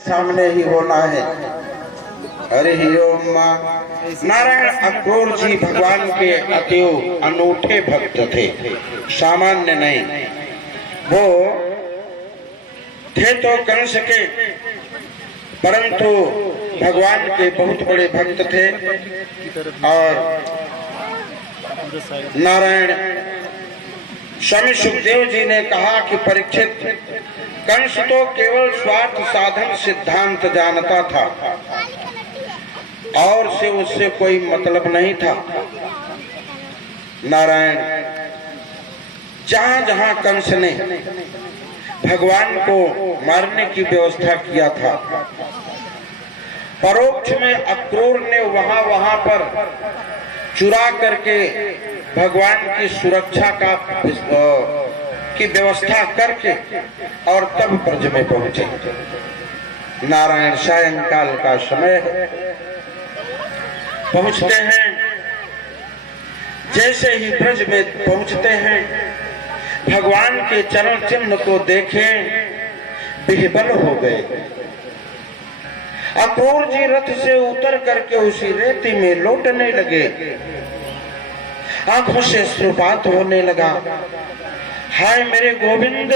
सामने ही होना है। हरि ओम। नारायण अक्रूर जी भगवान के अति अनूठे भक्त थे, सामान्य नहीं। वो थे तो कंस के, परंतु भगवान के बहुत बड़े भक्त थे। और नारायण स्वामी सुखदेव जी ने कहा कि परीक्षित, कंस तो केवल स्वार्थ साधन सिद्धांत जानता था और से उससे कोई मतलब नहीं था। नारायण जहां जहां कंस ने भगवान को मारने की व्यवस्था किया था, परोक्ष में अक्रूर ने वहां वहां पर चुरा करके भगवान की सुरक्षा की व्यवस्था करके और तब ब्रज में पहुंचे। नारायण सायंकाल का समय पहुंचते हैं। जैसे ही ब्रज में पहुंचते हैं, भगवान के चरण चिन्ह को देखें, विह्वल हो गए। अक्रूर जी रथ से उतर करके उसी रेती में लौटने लगे। आंखों से अश्रुपात होने लगा। हाय मेरे गोविंद,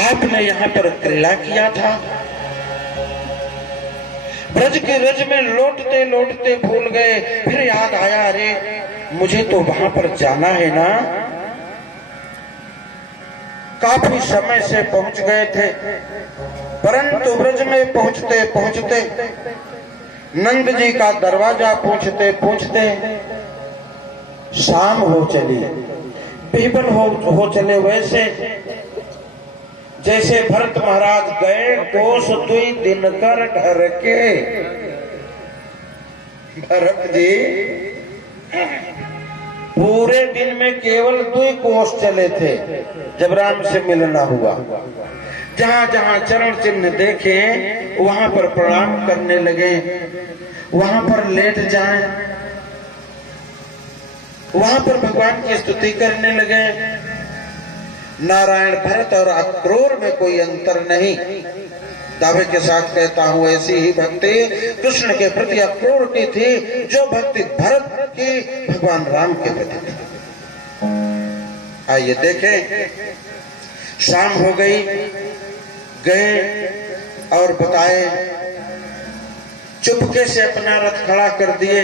आपने यहाँ पर क्रीड़ा किया था। ब्रज के रज में लौटते लौटते भूल गए। फिर याद आया, अरे मुझे तो वहां पर जाना है ना। काफी समय से पहुंच गए थे, परंतु ब्रज में पहुंचते पहुंचते नंद जी का दरवाजा पूछते पूछते शाम हो चली। विह्वल हो चले, वैसे जैसे भरत महाराज गए कोस दुई दिन कर घर के। भरत जी पूरे दिन में केवल 2 कोस चले थे जब राम से मिलना हुआ। जहां जहां चरण चिन्ह देखे वहां पर प्रणाम करने लगे, वहां पर लेट जाएं, वहां पर भगवान की स्तुति करने लगे। नारायण भरत और अक्रूर में कोई अंतर नहीं। दावे के साथ कहता हूं, ऐसी ही भक्ति कृष्ण के प्रति अक्रूर की थी जो भक्ति भरत की भगवान राम के प्रति थी। आइए देखें, शाम हो गई, गए और बताए, चुपके से अपना रथ खड़ा कर दिए।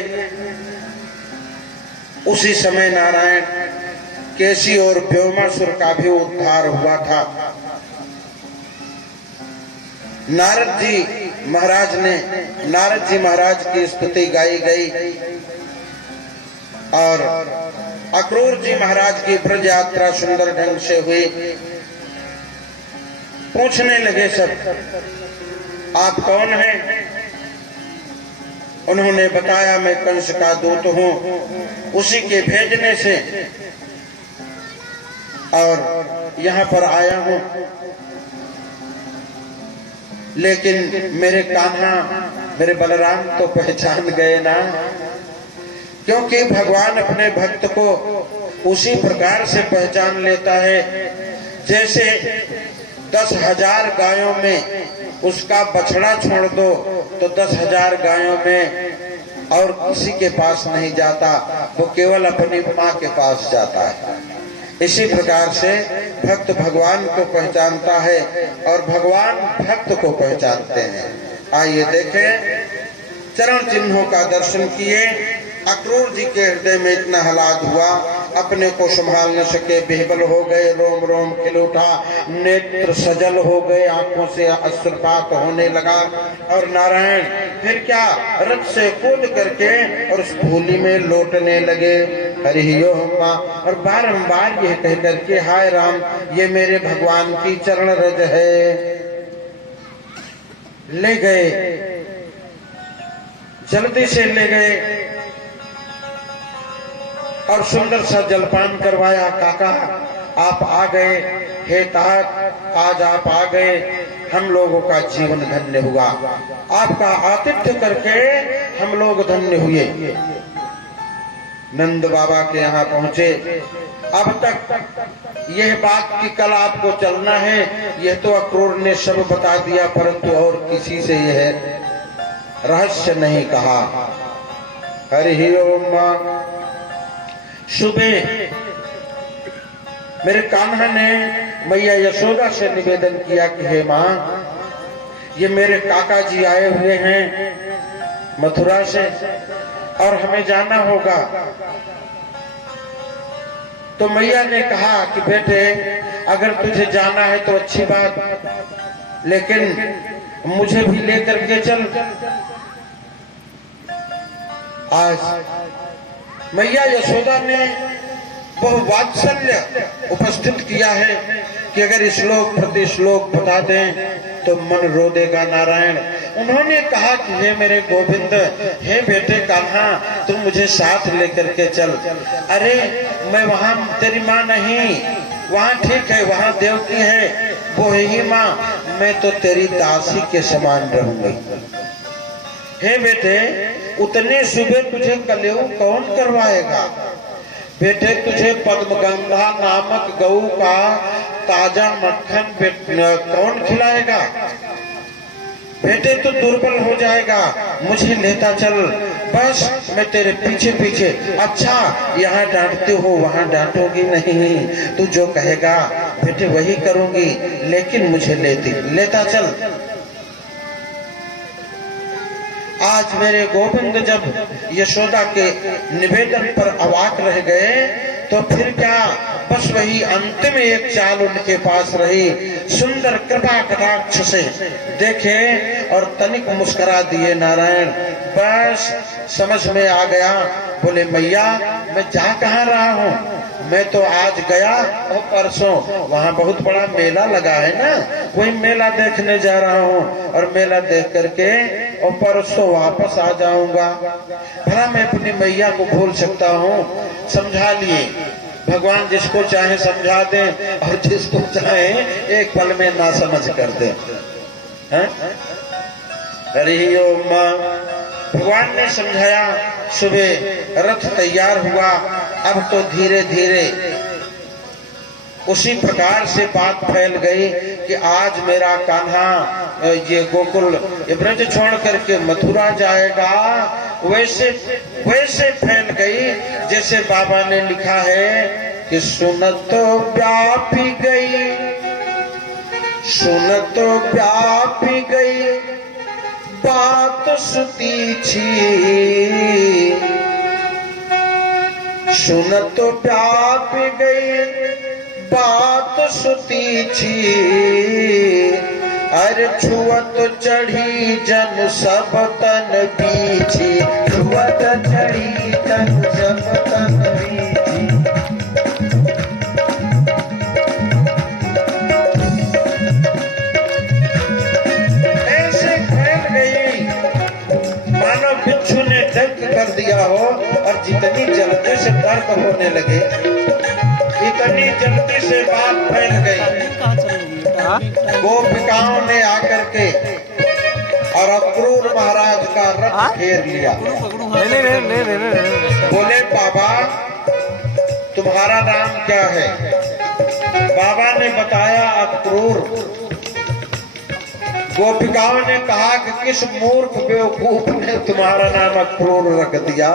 उसी समय नारायण केसी और व्योमासुर का भी उद्धार हुआ था। नारद जी महाराज की स्तुति गाई गई और अक्रूर जी महाराज की ब्रज यात्रा सुंदर ढंग से हुई। पूछने लगे सब, आप कौन हैं? उन्होंने बताया, मैं कंस का दूत हूं, उसी के भेजने से और यहाँ पर आया हूं। लेकिन मेरे कान्हा, मेरे बलराम तो पहचान गए ना, क्योंकि भगवान अपने भक्त को उसी प्रकार से पहचान लेता है जैसे 10,000 गायों में उसका बछड़ा छोड़ दो तो 10,000 गायों में और किसी के पास नहीं जाता, वो केवल अपनी माँ के पास जाता है। इसी प्रकार से भक्त भगवान को पहचानता है और भगवान भक्त को पहचानते हैं। आइए देखें, चरण चिन्हों का दर्शन किए। अक्रूर जी के हृदय में इतना हलाद हुआ, अपने को संभाल न सके, विह्वल हो गए, रोम रोम खिल उठा, नेत्र सजल हो गए, आंखों से अश्रुपात होने लगा। और नारायण फिर क्या, रथ से कूद करके और उस भूलि में लौटने लगे। हरि ओम। और बारंबार यह कह करके, हाय राम, ये मेरे भगवान की चरण रज है। ले गए, जल्दी से ले गए और सुंदर सा जलपान करवाया। काका आप आ गए, हे तात आज आप आ गए, हम लोगों का जीवन धन्य हुआ, आपका आतिथ्य करके हम लोग धन्य हुए। नंद बाबा के यहाँ पहुंचे। अब तक यह बात कि कल आपको चलना है, यह तो अक्रूर ने सब बता दिया, परंतु और किसी से यह रहस्य नहीं कहा। हरि ओम। सुबह मेरे कान्हा ने मैया यशोदा से निवेदन किया कि हे माँ, ये मेरे काका जी आए हुए हैं मथुरा से और हमें जाना होगा। तो मैया ने कहा कि बेटे, अगर तुझे जाना है तो अच्छी बात, लेकिन मुझे भी लेकर के चल। आज मैया यशोदा ने बहु वात्सल्य उपस्थित किया है कि अगर श्लोक प्रति श्लोक बता दें तो मन रो देगा नारायण। उन्होंने कहा कि हे मेरे गोविंद, हे बेटे कान्हा, तुम मुझे साथ लेकर के चल। अरे मैं वहां तेरी माँ नहीं, वहां ठीक है, वहां देवकी है, वो है ही माँ, मैं तो तेरी दासी के समान रहूंगी। हे बेटे, उतने सुबह तुझे कलेऊ कौन करवाएगा? बेटे, तुझे पद्मगंधा नामक गऊ का ताजा मक्खन कौन खिलाएगा? बेटे, तू दुर्बल हो जाएगा, मुझे लेता चल, बस मैं तेरे पीछे पीछे। अच्छा, यहाँ डांटते हो, वहाँ डांटोगी नहीं, तू जो कहेगा बेटे वही करूंगी, लेकिन मुझे लेता चल। आज मेरे गोविंद जब यशोदा के निवेदन पर अवाक रह गए तो फिर क्या, बस वही अंतिम एक चाल उनके पास रही। सुंदर कृपा कटाक्ष से देखे और तनिक मुस्कुरा दिए नारायण। बस समझ में आ गया। बोले मैया, मैं जा कहाँ रहा हूँ? मैं तो आज गया और परसों वहाँ बहुत बड़ा मेला लगा है ना, वही मेला देखने जा रहा हूँ और मेला देख करके और परसों वापस आ जाऊंगा। भला मैं अपनी मैया को भूल सकता हूँ? समझा लिए। भगवान जिसको चाहे समझा दे और जिसको चाहे एक पल में ना समझ कर दे। हरि ओम। भगवान ने समझाया। सुबह रथ तैयार हुआ। अब तो धीरे धीरे उसी प्रकार से बात फैल गई कि आज मेरा कान्हा ये गोकुल ये ब्रज छोड़ करके मथुरा जाएगा। वैसे वैसे फैल गई जैसे बाबा ने लिखा है कि सुनत व्यापी गई, सुनत व्यापी गई बात सुती छी, सुनत व्यापी गई बात सुती छी, अरे छुअत चढ़ी जन सब तन पीछी, छुअत चढ़ी जन सब तन पीछी। ऐसे फैल गई मानो बिच्छू ने डंक कर दिया हो और जितनी जल्दी से दर्द होने लगे इतनी जल्दी से बात फैल गई। गोपिकाओं ने आकर के और अक्रूर महाराज का रथ घेर लिया। बोले बाबा तुम्हारा नाम क्या है? बाबा ने बताया अक्रूर। गोपिकाओं ने कहा कि किस मूर्ख बेवकूफ ने तुम्हारा नाम अक्रूर रख दिया,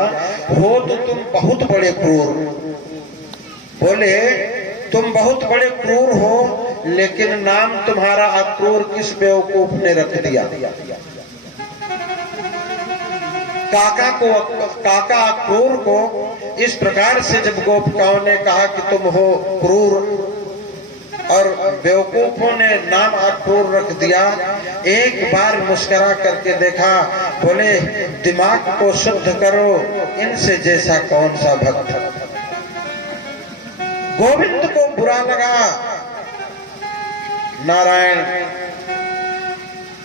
हो तो तुम बहुत बड़े क्रूर। बोले तुम बहुत बड़े क्रूर हो, लेकिन नाम तुम्हारा अक्रूर किस बेवकूफ ने रख दिया? काका अक्रूर को इस प्रकार से जब गोपिकाओं ने कहा कि तुम हो क्रूर और बेवकूफों ने नाम अक्रूर रख दिया, एक बार मुस्कुरा करके देखा। बोले दिमाग को शुद्ध करो, इनसे जैसा कौन सा भक्त। गोविंद को बुरा लगा। नारायण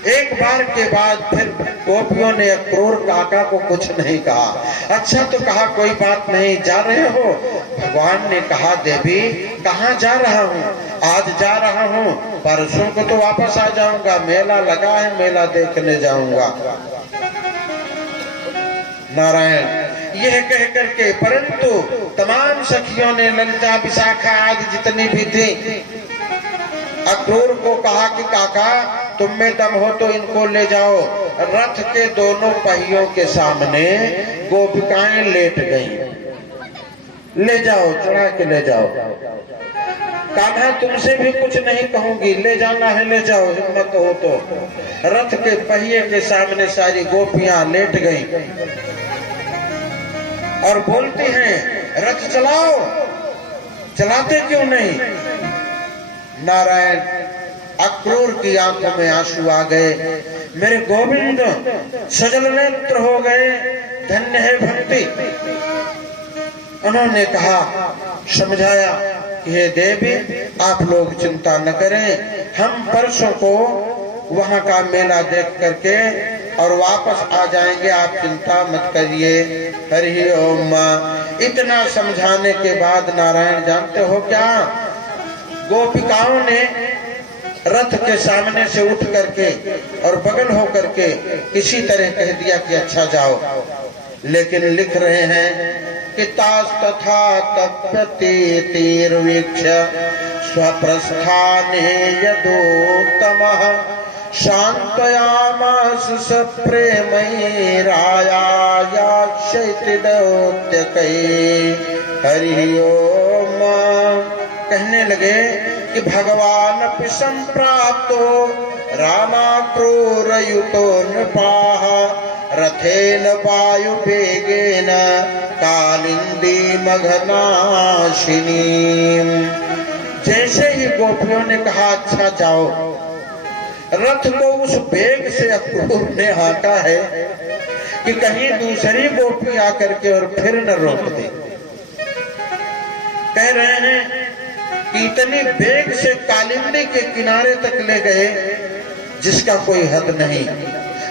एक बार के बाद फिर गोपियों ने अक्रूर काका को कुछ नहीं कहा। अच्छा तो कहा कोई बात नहीं, जा रहे हो? भगवान ने कहा देवी कहाँ जा रहा हूँ? आज जा रहा हूँ, परसों को तो वापस आ जाऊंगा, मेला लगा है, मेला देखने जाऊंगा। नारायण यह कह करके, परंतु तमाम सखियों ने ललिता विशाखा आदि जितनी भी थी अक्रूर को कहा कि काका तुम में दम हो तो इनको ले जाओ। रथ के दोनों पहियों के सामने गोपिकाएं लेट गईं। ले जाओ, चढ़ा के ले जाओ। कान्हा तुमसे भी कुछ नहीं कहूंगी, ले जाना है ले जाओ, हिम्मत हो तो। रथ के पहिए के सामने सारी गोपियां लेट गईं और बोलती हैं रथ चलाओ। चलाते क्यों नहीं? नारायण, अक्रूर की आंखों में आंसू आ गए। मेरे गोविंद सजल नेत्र हो गए, धन्य है भक्ति। उन्होंने कहा, समझाया कि हे देवी आप लोग चिंता न करें, हम परसों को वहां का मेला देख करके और वापस आ जाएंगे, आप चिंता मत करिए। हरि ओम। इतना समझाने के बाद नारायण जानते हो क्या, गोपिकाओं ने रथ के सामने से उठ करके और बगल हो करके किसी तरह कह दिया कि अच्छा जाओ। लेकिन लिख रहे हैं कि तास तथा तप्यते तीर्वीक्ष स्वप्रस्थाने यदोत्तमः शान्तयामास सप्रेमैरायायाश्चैति दौत्यकै। हरि ओम। कहने लगे कि भगवान अपि संप्राप्तो रामाक्रूरयुतो नृपाः रथेन वायुवेगेन कालिंदी मघनाशिनी। जैसे ही गोपियों ने कहा अच्छा जाओ, रथ को उस वेग से अक्रूर ने हाँका है कि कहीं दूसरी गोपी आकर के और फिर न रोक दे। कह रहे हैं कि इतनी वेग से कालिंदी के किनारे तक ले गए जिसका कोई हद नहीं।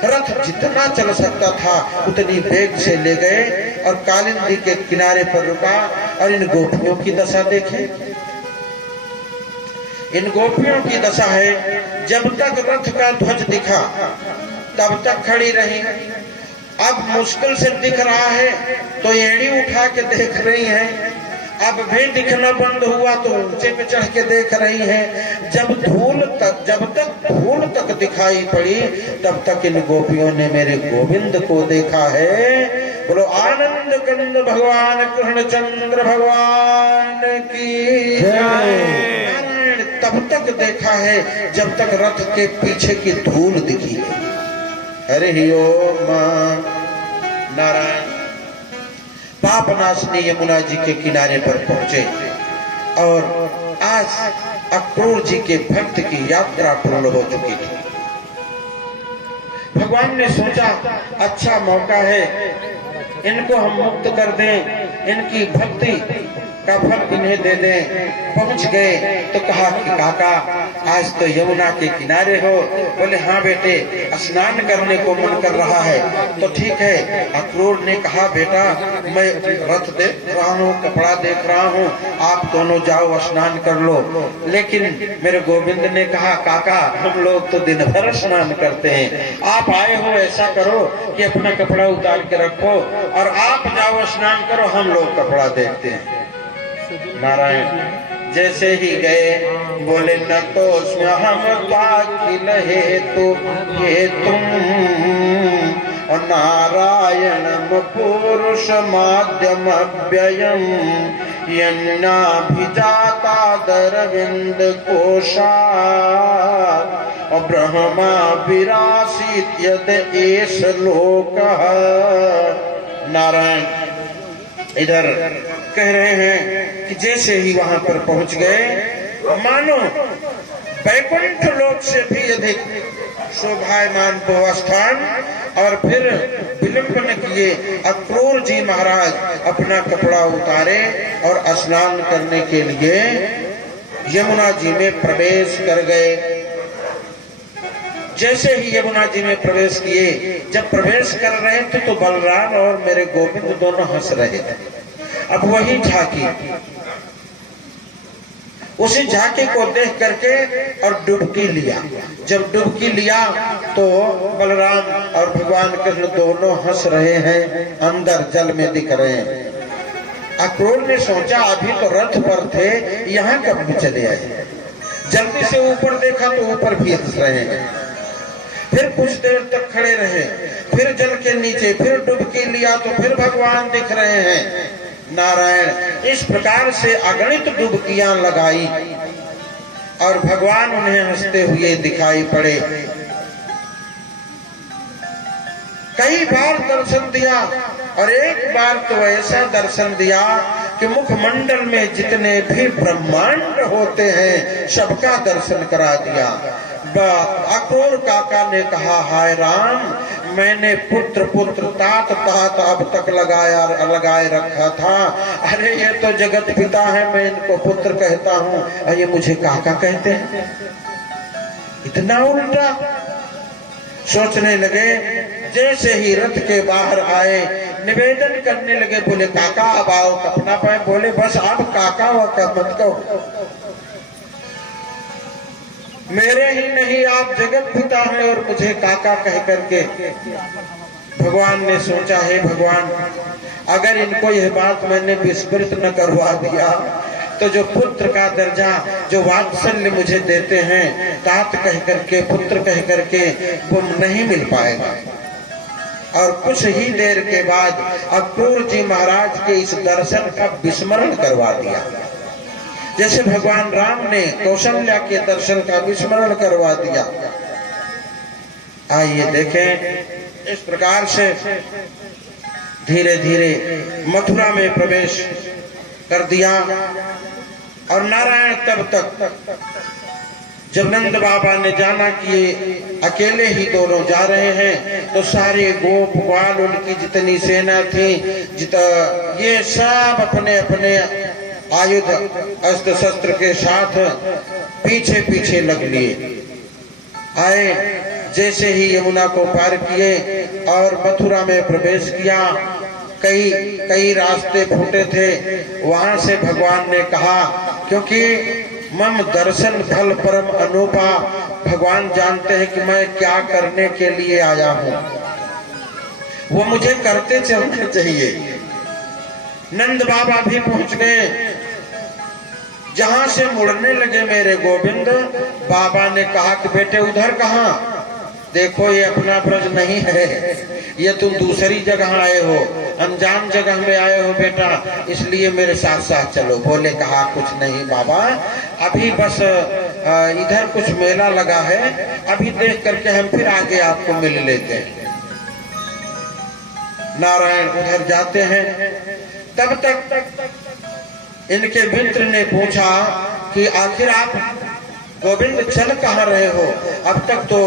रथ जितना चल सकता था उतनी वेग से ले गए और कालिंदी के किनारे पर रुका। और इन गोपियों की दशा देखें, इन गोपियों की दशा है, जब तक रथ का ध्वज दिखा तब तक खड़ी रही। अब मुश्किल से दिख रहा है तो एड़ी उठा के देख रही हैं। अब भी दिखना बंद हुआ तो ऊंचे पे चढ़ के देख रही हैं। जब तक धूल तक दिखाई पड़ी तब तक इन गोपियों ने मेरे गोविंद को देखा है। बोलो आनंद कंद भगवान कृष्णचंद्र भगवान की नारायण। तब तक देखा है जब तक रथ के पीछे की धूल दिखी। हरि ओम। नारायण। पापनाशनी यमुना जी के किनारे पर पहुंचे और आज अक्रूर जी के भक्त की यात्रा पूर्ण हो चुकी थी। भगवान ने सोचा अच्छा मौका है, इनको हम मुक्त कर दें, इनकी भक्ति का फल इन्हें दे दें। पहुंच गए तो कहा कि काका आज तो यमुना के किनारे हो। बोले हाँ बेटे, स्नान करने को मन कर रहा है। तो ठीक है। अक्रूर ने कहा बेटा मैं रथ देख रहा हूँ, कपड़ा देख रहा हूँ, आप दोनों जाओ स्नान कर लो। लेकिन मेरे गोविंद ने कहा काका हम लोग तो दिन भर स्नान करते हैं, आप आए हो ऐसा करो कि अपना कपड़ा उतार के रखो और आप जाओ स्नान करो, हम लोग कपड़ा देखते हैं। नारायण। जैसे ही गए बोले न तो हम पाकिल हेतु ये तुम और नारायण पुरुष माध्यम व्ययम यन्नाभिजाता दरविंद कोशा और ब्रह्मा विरासित यद एष लोक। नारायण। इधर कह रहे हैं कि जैसे ही वहां पर पहुंच गए मानो वैकुंठ लोक से भी अधिक शोभायमान वो स्थान। और फिर विलंब न किए अक्रूर जी महाराज अपना कपड़ा उतारे और स्नान करने के लिए यमुना जी में प्रवेश कर गए। जैसे ही यमुना जी में प्रवेश किए, जब प्रवेश कर रहे थे तो बलराम और मेरे गोविंद दोनों हंस रहे थे। अब वही झांकी उसी झांकी को देख करके और डुबकी लिया। जब डुबकी लिया तो बलराम और भगवान कृष्ण दोनों हंस रहे हैं, अंदर जल में दिख रहे हैं। अक्रूर ने सोचा अभी तो रथ पर थे, यहाँ कब भी चले आए। जल्दी से ऊपर देखा तो ऊपर भी हंस रहे हैं। फिर कुछ देर तक खड़े रहे, फिर जल के नीचे फिर डुबकी लिया तो फिर भगवान दिख रहे हैं। नारायण, इस प्रकार से अगणित डुबकियां लगाई और भगवान उन्हें हंसते हुए दिखाई पड़े। कई बार दर्शन दिया और एक बार तो ऐसा दर्शन दिया कि मुखमंडल में जितने भी ब्रह्मांड होते हैं सबका दर्शन करा दिया। अक्रूर काका ने कहा, हाय राम, मैंने पुत्र पुत्र तात तात अब तक लगाए रखा था। अरे ये तो जगत पिता है, मैं इनको पुत्र कहता हूँ, ये मुझे काका कहते हैं। इतना उल्टा सोचने लगे। जैसे ही रथ के बाहर आए, निवेदन करने लगे, बोले काका अब आओ अपना पाए। बोले बस अब काका व मत कहो, मेरे ही नहीं आप जगत पिता हैं और मुझे काका कह करके। भगवान ने सोचा, हे भगवान, अगर इनको यह बात मैंने विस्मृत न करवा दिया तो जो पुत्र का दर्जा, जो वात्सल्य मुझे देते हैं तात कह करके, पुत्र कह करके, वो नहीं मिल पाएगा। और कुछ ही देर के बाद अक्रूर जी महाराज के इस दर्शन का विस्मरण करवा दिया, जैसे भगवान राम ने कौशल्या के दर्शन का विस्मरण करवा दिया। आइए देखें, इस प्रकार से धीरे धीरे मथुरा में प्रवेश कर दिया। और नारायण तब तक जब नंद बाबा ने जाना कि अकेले ही दोनों जा रहे हैं तो सारे गोप ग्वाल, उनकी जितनी सेना थी, ये सब अपने अपने आयुध अस्त्र शस्त्र के साथ पीछे पीछे लग लिए। आए, जैसे ही यमुना को पार किए और मथुरा में प्रवेश किया, कई रास्ते फूटे थे। वहां से भगवान ने कहा, क्योंकि मम दर्शन फल परम अनुपा, भगवान जानते हैं कि मैं क्या करने के लिए आया हूँ, वो मुझे करते चलना चाहिए। नंद बाबा भी पहुंच गए। जहां से मुड़ने लगे मेरे गोविंद, बाबा ने कहा कि बेटे उधर कहाँ, देखो ये अपना ब्रज नहीं है, ये तुम दूसरी जगह आए हो, अनजान जगह में आए हो बेटा, इसलिए मेरे साथ साथ चलो। बोले कहा कुछ नहीं बाबा, अभी बस इधर कुछ मेला लगा है, अभी देख करके हम फिर आगे आपको मिल लेते हैं। नारायण उधर जाते हैं। तब तक इनके मित्र ने पूछा कि आखिर आप गोविंद चल कहाँ रहे हो, अब तक तो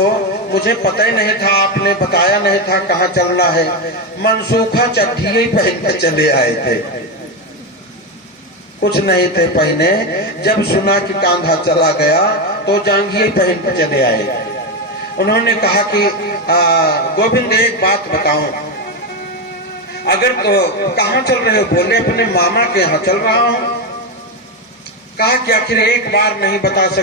मुझे पता ही नहीं था, आपने बताया नहीं था कहाँ चलना है। मनसूखा चड्ढी ही पहन कर चले आए थे, कुछ नहीं थे पहने। जब सुना कि कांधा चला गया तो जांघिए पहन कर चले आए। उन्होंने कहा कि गोविंद एक बात बताऊं, अगर तो कहाँ चल रहे हो? बोले अपने मामा के यहाँ चल रहा हूँ। कहा कि आखिर एक बार नहीं बता सकते?